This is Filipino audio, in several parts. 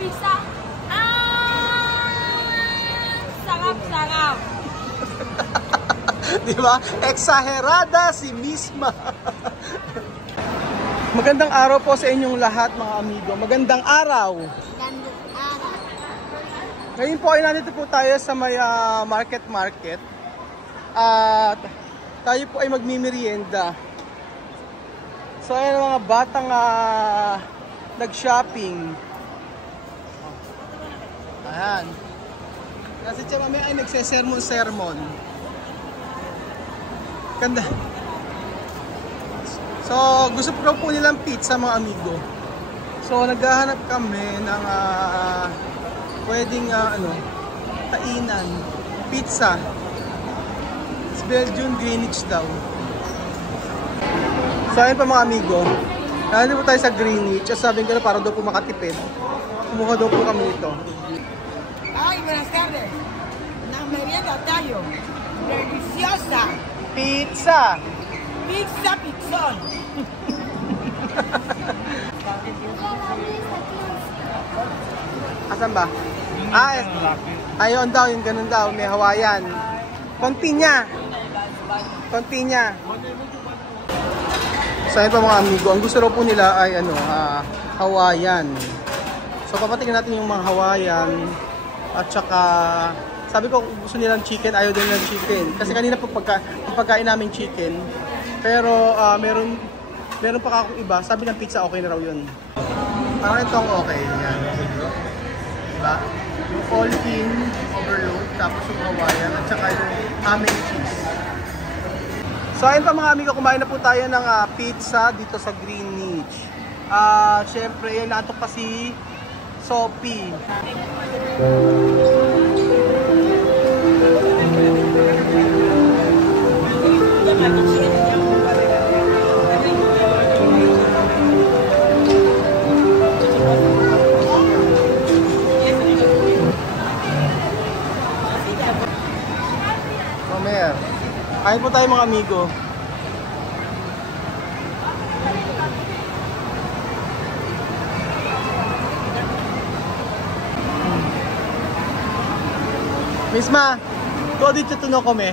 pizza. Sarap-sarap. Di ba? Exagerada si Misma. Magandang araw po sa inyong lahat mga amigo. Magandang araw. Ngayon po ay nandito po tayo sa may market. At tayo po ay magmimerienda. So ayan mga batang nag-shopping. Ayan. Kasi siya mamaya ay nagsesermon-sermon. Ganda. So gusto po nilang pizza mga amigo. So naghahanap kami ng pwedeng kainan. Pizza. It's Belgian Greenwich daw. So ayun pa mga amigo. Nandito po tayo sa Greenwich. Sabi ko na para daw po makatipid. Kumuha daw po kami nito. Ay, buenas tardes. Una merienda tayo. Deliciosa. Pizza! Pizza pizzón. Asan ba? Ayun daw, yung ganun daw. May Hawaiian. Con piña. So ayun pa mga amigo. Ang gusto raw po nila ay Hawaiian. So papatingin natin yung mga Hawaiian. At saka sabi ko gusto nilang chicken, ayaw din ng chicken. Kasi kanina po pagkain namin chicken. Pero meron pa akong iba. Sabi ng pizza okay na raw yun. Parang itong okay. Yan. Diba? Yung all-in overload. Tapos yung Hawaiian. At saka yung ham and cheese. So ayun pa mga amigo, kumain na po tayo ng pizza dito sa Greenwich. Syempre, yan nato pa si Sophie. Mamaya. Kain po tayo mga amigo. Misma, to dito tuno kami.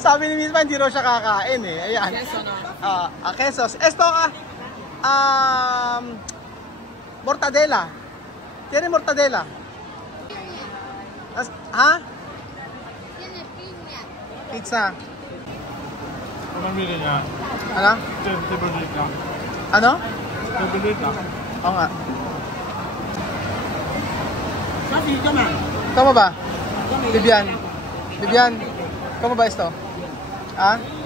Sabi ni Misma, hindi raw siya kakain eh. Ayan. Queso no? Quesos. Esto mortadela. Tiene mortadela. Ha? Pizza. Ano? Ano? Oo nga. Tama ba? Bibian. ¿Cómo va esto?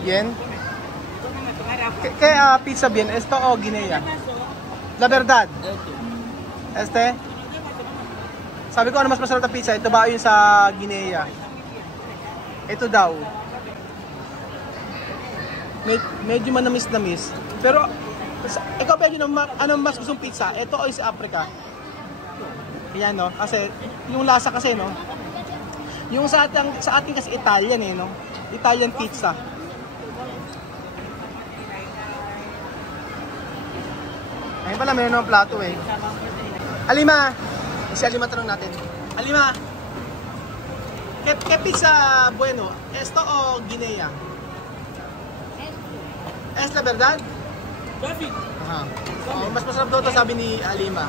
Bien. ¿Qué pizza bien? ¿Esto o Guinea? La verdad. Sabi ko ano mas masarap na pizza? Ito ba yung sa Guinea? Ito daw. Medyo manamis-namis. Pero, ikaw medyo ano mas gustong pizza? Ito o sa Africa? Yan no? Kasi, yung lasa kasi no? Yung sa atin kasi Italian eh no? Italian pizza. Ayun pala, mayroon ng plato eh. Alima! Si Alima tanong natin. Alima! ¿Qué pizza bueno? ¿Esto o Guinea? ¿Es la verdad? Ajá. Mas masarap daw ito sabi ni Alima.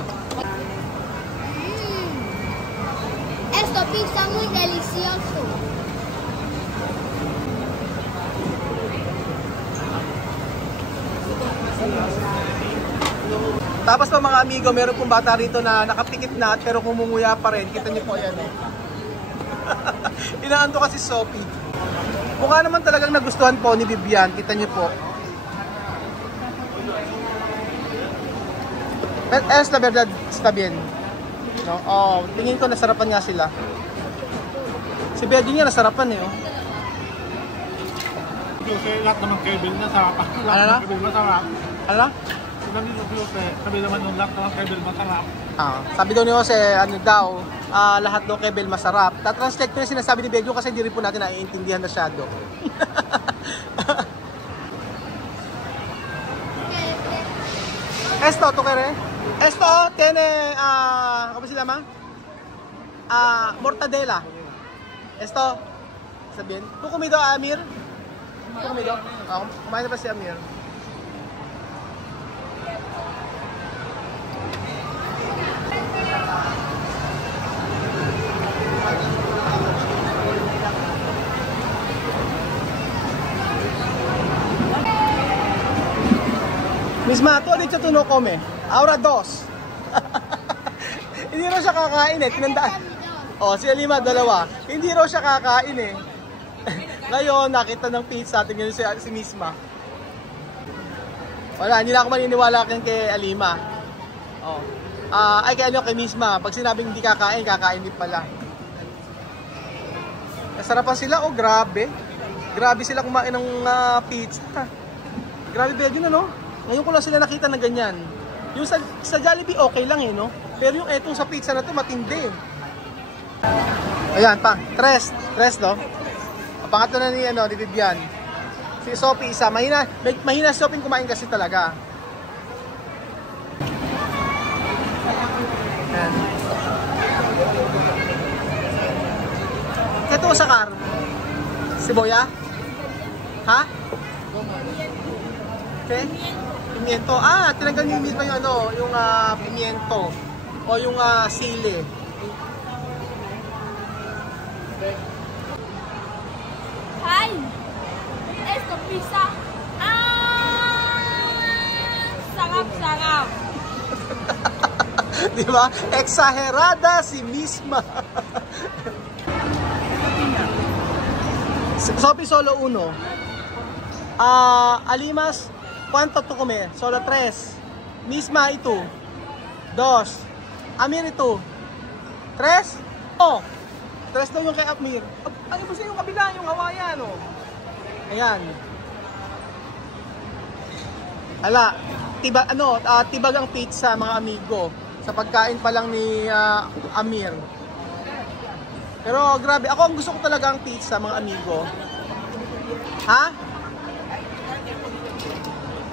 Esto pizza muy delicioso. Tapos pa mga amigo, meron pong bata rito na nakapikit na pero kumunguya pa rin. Kita niyo po yan eh. Inaanto kasi Sophie. Mukha naman talagang nagustuhan po ni Vivian. Kita niyo po. Es la verdad, está bien. No? Oh, tingin ko nasarapan nga sila. Si Betty nga nasarapan eh. Oh. Lahat naman cable na sarap. Lahat naman cable masarap. Ano? Sabi naman nung lahat naman cable masarap. Sabi daw ni Jose, ano daw, lahat daw cable masarap. Tatranslate ko yung sinasabi ni Bedyo kasi hindi rin po natin naiintindihan masyado. Esto, ¿tú quieres? Esto tiene, ¿cómo se llama? Mortadela. Esto, sabihin. ¿Tú comido, Amir? ¿Tú comido? Kumain na ba si Amir? Misma, to dito no come. Ahora dos. Hindi raw siya kakain eh. Tinandaan. Oh, si Alima, dalawa. Hindi raw siya kakain eh. Ngayon, nakita ng pizza. Tingnan si Misma. Wala, hindi na ako maniniwala kay Alima. Oh. Ay, kay Misma. Pag sinabing hindi kakain, kakain din pala. Nasarapan sila. Oh, grabe. Grabe sila kumain ng pizza. Grabe ba yun, ano? Ngayon ko lang sila nakita na ganyan. Yung sa Jollibee okay lang eh, no? Pero yung etong sa pizza na to matindi. Ayan pa, tres, no? Pangatlo na ni Vivian. Si Sophie isa, mahina si Sophie kumain kasi talaga. Ayan. Ito sa car. Siboya? Ha? Okay? Pimiento. Tinanggal niyo mismo yung yung pimiento o yung sili. Hi! Esto pizza. Sarap. Di ba? Exagerada si Misma. Sophie solo 1. Alimas, ¿cuánto tú comer? Solo 3. Misma ito. 2. Amir ito. 3? Oh. 3 daw yung kay Amir. Ano ba sa yung kabila, yung Hawaiian, oh. Ayan. Ala, tibag ang pizza mga amigo. Sa pagkain pa lang ni Amir. Pero grabe, ako ang gusto ko talaga ang pizza mga amigo. Ha?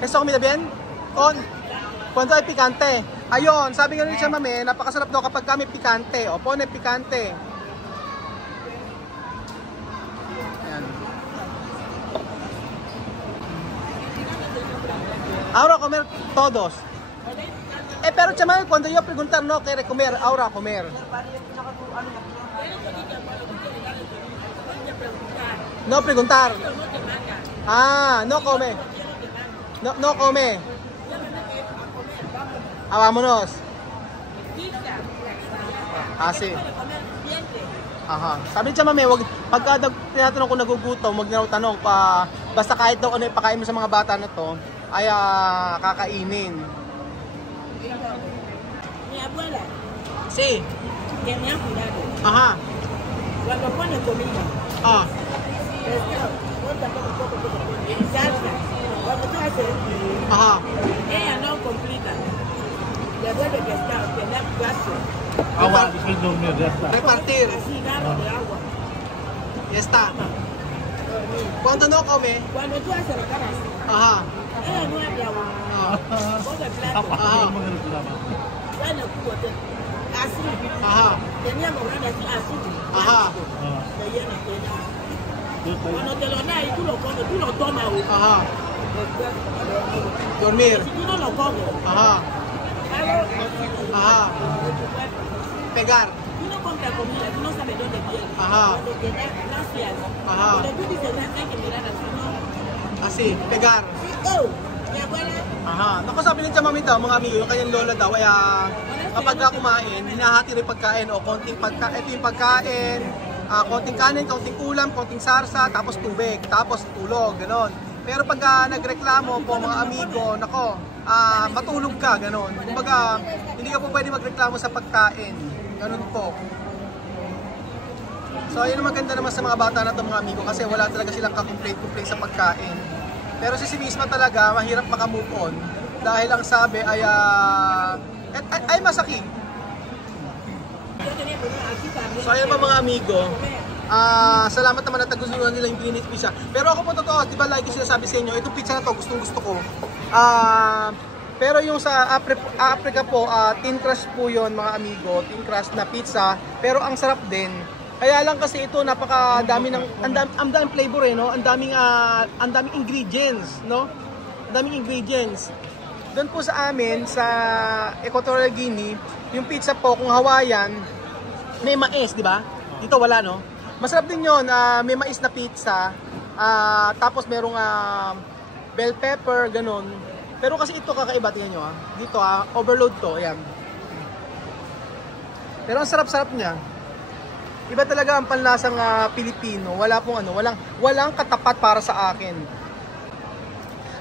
¿Esto comida bien? ¿Cuánto hay picante? Ayun, sabi nga rin siya mami, napakasarap daw kapag kami picante. O, pone picante. Ayan. Ahora comer todos. Pero chaval, cuando yo preguntar no quiere comer, ahora comer. No preguntar. No come. No come. Vámonos. Sí. Aha. Sabi niya mami, wag pagka tinatanong ko nagugutom, wag na raw tanong pa basta kahit daw ano ipakain mo sa mga bata na to, ay kakainin. Mi abuela Sí. tenía cuidado. Ajá. Cuando pone comida, salsa, cuando tú haces, Ajá. ella no complica. Le vuelve que está, tener plazo. Agua, después dormir, ya está. Repartir. Así gano de agua. Ya está. Cuando no come, Cuando tú haces la cara así, ajá. ella no es de agua. Pone plato, Mga reklamo. bueno, cubo, así. Ajá. Teníamos ganas así. Ajá. Se llena, se llena. Cuando te lo da y tú lo comes, tú lo tomas. Ajá. Dormir. Si tú no lo comes, Ajá. Ajá. Pegar. tú no compras comida, tú no sabes dónde viene. Ajá. Cuando te da gracias. Ajá. Cuando tú dices, hay que mirar así, ¿no? Así, pegar. Sí, oh, mi abuela, Aha. Naku, sabi niya mami daw, mga amigo, yung kanyang lola daw, kapag kumain, hinahati rin pagkain o konting pagkain. Ito yung pagkain, konting kanin, konting ulam, konting sarsa, tapos tubig, tapos tulog, gano'n. Pero pag nagreklamo po mga amigo, nako, matulog ka, gano'n. Kumbaga, hindi ka po pwede magreklamo sa pagkain. Gano'n po. So, yun ang maganda naman sa mga bata na ito mga amigo kasi wala talaga silang ka-complain sa pagkain. Pero si Misma talaga, mahirap maka-move on dahil ang sabi ay masakit. So, ayun pa mga amigo. Salamat naman at nagustuhan nila yung Pinit Pizza. Pero ako po totoo, di ba like yung sinasabi sa inyo, itong pizza na to, gustong gusto ko. Pero yung sa Africa po, thin crust po yon mga amigo, thin crust na pizza. Pero ang sarap din. Kaya lang kasi ito napakadami ng ang daming flavor eh, no? Ang daming ingredients, no? Ang daming ingredients. Doon po sa amin sa Equatorial Guinea, yung pizza po kung Hawaiian, may mais, di ba? Dito wala, no? Masarap din 'yon, may mais na pizza. Tapos merong bell pepper, ganun. Pero kasi ito kakaiba, tingnan nyo dito overload to, ayan. Pero ang sarap-sarap niya. Iba talaga ang panlasang Pilipino. Wala pong walang katapat para sa akin.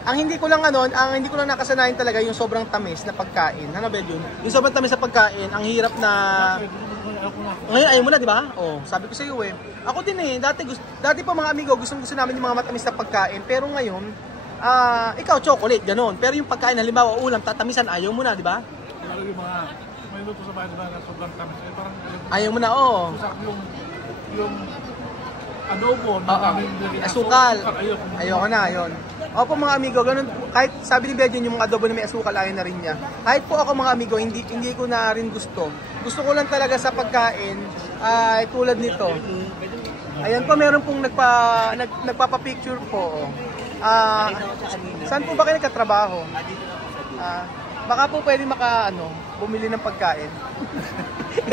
Ang hindi ko lang nakasanayan talaga yung sobrang tamis na pagkain. Ano ba yun? Yung sobrang tamis na pagkain, ang hirap na ngayon ayaw mo na, di ba? Oh, sabi ko sa iyo eh. Ako din eh, dati pa mga amigo, gusto namin yung mga matamis na pagkain, pero ngayon ikaw chocolate ganon. Pero yung pagkain halimbawa ulam, tatamisan, ayaw mo na, di ba? Lalo yung mga may luto sa bahay na sobrang tamis, parang ayaw mo na, oo. Yung adobo, asukal. Ayoko na, yun. Opo mga amigo, ganun, kahit sabi ni Bedjon yung mga adobo na may asukal, ayaw na rin niya. Kahit po ako mga amigo, hindi ko na rin gusto. Gusto ko lang talaga sa pagkain, tulad nito. Ayan po, meron pong nagpapapicture po. Saan po ba kayo nagkatrabaho? Baka po pwede bumili ng pagkain.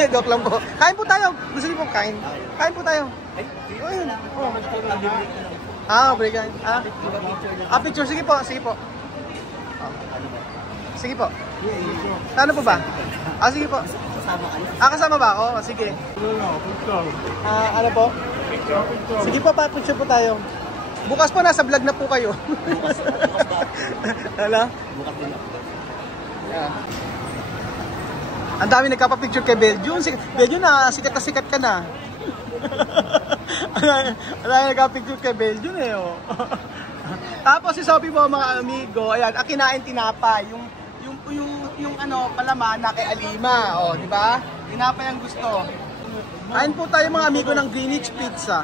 Joke lang po. Kain po tayo. Gusto niyo po kain? Kain po tayo. Ayun. Obrigado. Picture. Sige po. Sige po. Sige po. Ano po ba? Sige po. Kasama ba ako? Sige. Ano po? Sige po, pa-picture po tayo. Bukas po, nasa vlog na po kayo. Hala? Ang dami nagkapapicture kay Bedjon. Bedjon na, sikat na sikat ka na. Ang dami nagkapapicture kay Bedjon eh. Oh. Tapos si Sophie po mga amigo, ayan, kinain tinapay. Yung palaman na kay Alima. Oh, di ba? Tinapay ang gusto. Kain po tayo mga amigo ng Greenwich Pizza.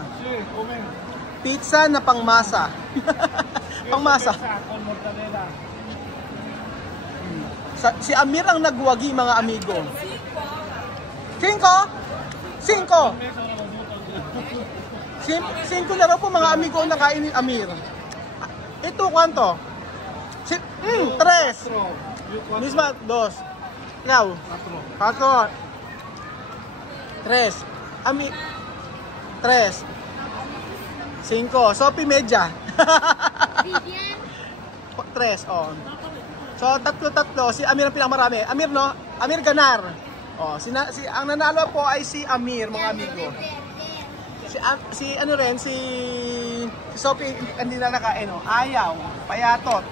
Pizza na pangmasa. Pangmasa. Si Amir ang nagwagi mga amigo. 5 na raw po mga amigo ang nakain ni Amir. Ito kwanto? 3. Misma 2. Ikaw? 4. 3. Amir 3. 5. Sophie media. Vivian. 3. Oh. So, tatlo. Si Amir ang pinakamarami. Amir, no? Amir Ganar. Oh, ang nanalo po ay si Amir, mga amigo. Si Sophie, hindi na nakain, no? Ayaw. Payatot.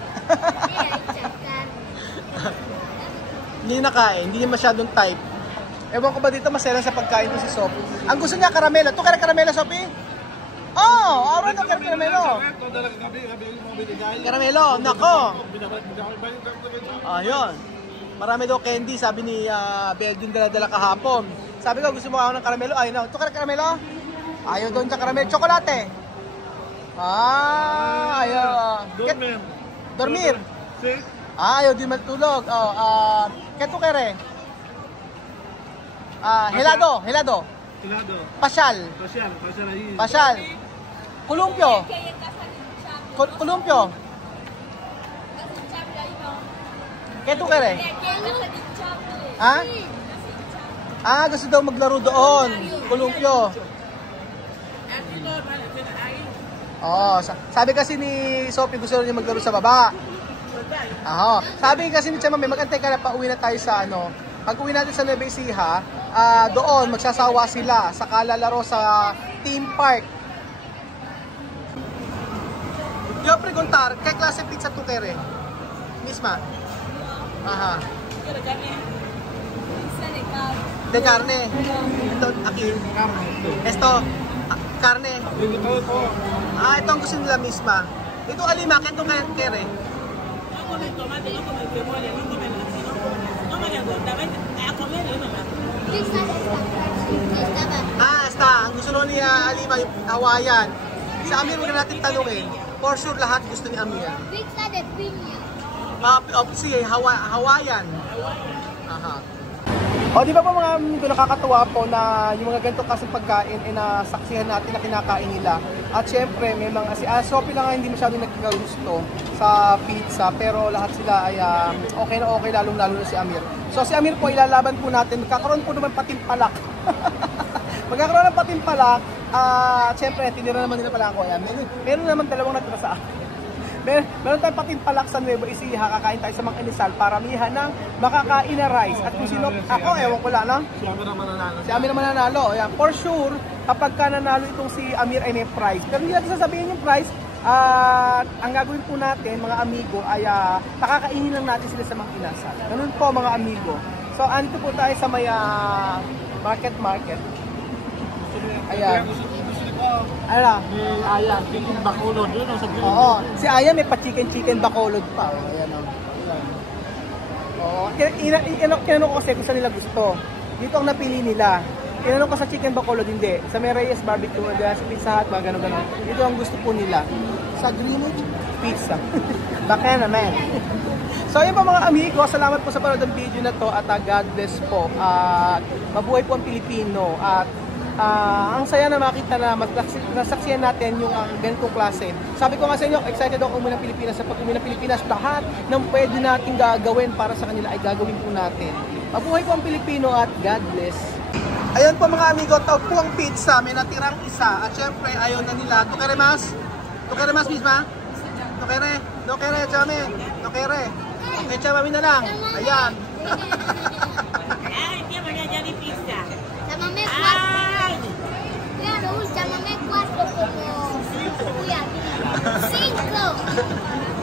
Hindi nakain. Hindi niya masyadong type. Ewan ko ba dito, masaya sa pagkain to si Sophie. Ang gusto niya, karamelo. Ito kaya karamelo, Sophie? Alright, karamelo. Karamelo, nako. Ayun. Marami daw candy, sabi ni Bedjon dala-dala kahapon. Sabi ko, gusto mo ako ng karamelo? Ayun na. Ito ka karamelo? Ayaw doon sa karamelo. Chocolate. Ayaw. Dormir. Ayaw din matulog. Keto kere. Helado. Pasyal. Kulumpyo. Keto kere. Gusto daw maglaro doon. Kulumpyo. Sabi kasi ni Sophie gusto niya maglaro sa baba. Sabi kasi ni Chama, magantay ka na, pauwi na tayo sa pag uwi natin sa Nueva Ecija, doon magsasawa sila sa kalalaro sa theme park. Yo preguntar, ¿qué clase de pizza tú quieres? Misma. De carne. Ito, aquí. Esto, carne. Ito ang gusto nila misma. Ito Alima, ¿qué tú quieres? Ang gusto nun ni Alima yung Hawaiian. Sa Amir, huwag natin tanungin. For sure, lahat gusto ni Amir. Pizza de piña. Hawaiian. Aha. O, di ba po mga amigo, nakakatuwa po na yung mga ganito kasing pagkain ay nasaksihan natin na kinakain nila. At syempre, may mga, si Sophie lang hindi masyadong nagkakagusto sa pizza, pero lahat sila ay okay na okay, lalong-lalo na si Amir. So si Amir po, ilalaban po natin, magkakaroon po naman patimpalak. Magkakaroon ng patimpalak, syempre, tinira naman nila pala ako. Yan. Meron naman dalawang natira sa akin. Meron tayong patimpalak sa Nueva Ecija, kakain tayo sa mga inisal, paramihan ng makakain na rice. At kung sino, ako, ewan ko lang, no? Si Amir naman nanalo. Si Amir naman nanalo. Yan. For sure, kapag ka nanalo itong si Amir ay may prize. Pero hindi natin sasabihin yung prize. Ang gagawin po natin, mga amigo, ay pakakainin lang natin sila sa mga inasal. Ganun po, mga amigo. So, andito po tayo sa may market. Ayan. Ano? Ayan, chicken bakulod yun, sabi mo. Oo. Si Aya may pa-chicken bacolod pa. Ayan o. Oo. Kinanong ko kasi kung saan nila gusto. Dito ang napili nila. Kinanong ko sa chicken bacolod, hindi. Sa may Reyes Barbecue, sa Pizza Hut, mga gano'n. Dito ang gusto po nila. Sa Greenwich, pizza. Baka naman. So yun po mga amigo, salamat po sa panood ng video na to at God bless po. At mabuhay po ang Pilipino. At ang saya na makita na nasaksiyan natin yung ganitong klase. Sabi ko nga sa inyo, excited ako umuwi ng Pilipinas. Sa pag-uwi ng Pilipinas, lahat ng pwede natin gagawin para sa kanila ay gagawin po natin. Mabuhay po ang Pilipino at God bless. Ayan po mga amigo, ito po ang pizza. May natirang isa. At syempre, ayaw na nila. Tukere mas misma? Tukere, chame. Tukere. Okay, chame na lang. Ayan. Ay, hindi mo na dyan yung pizza. Llámame cuatro. Claro, llámame cuatro como... Cuidado. 5.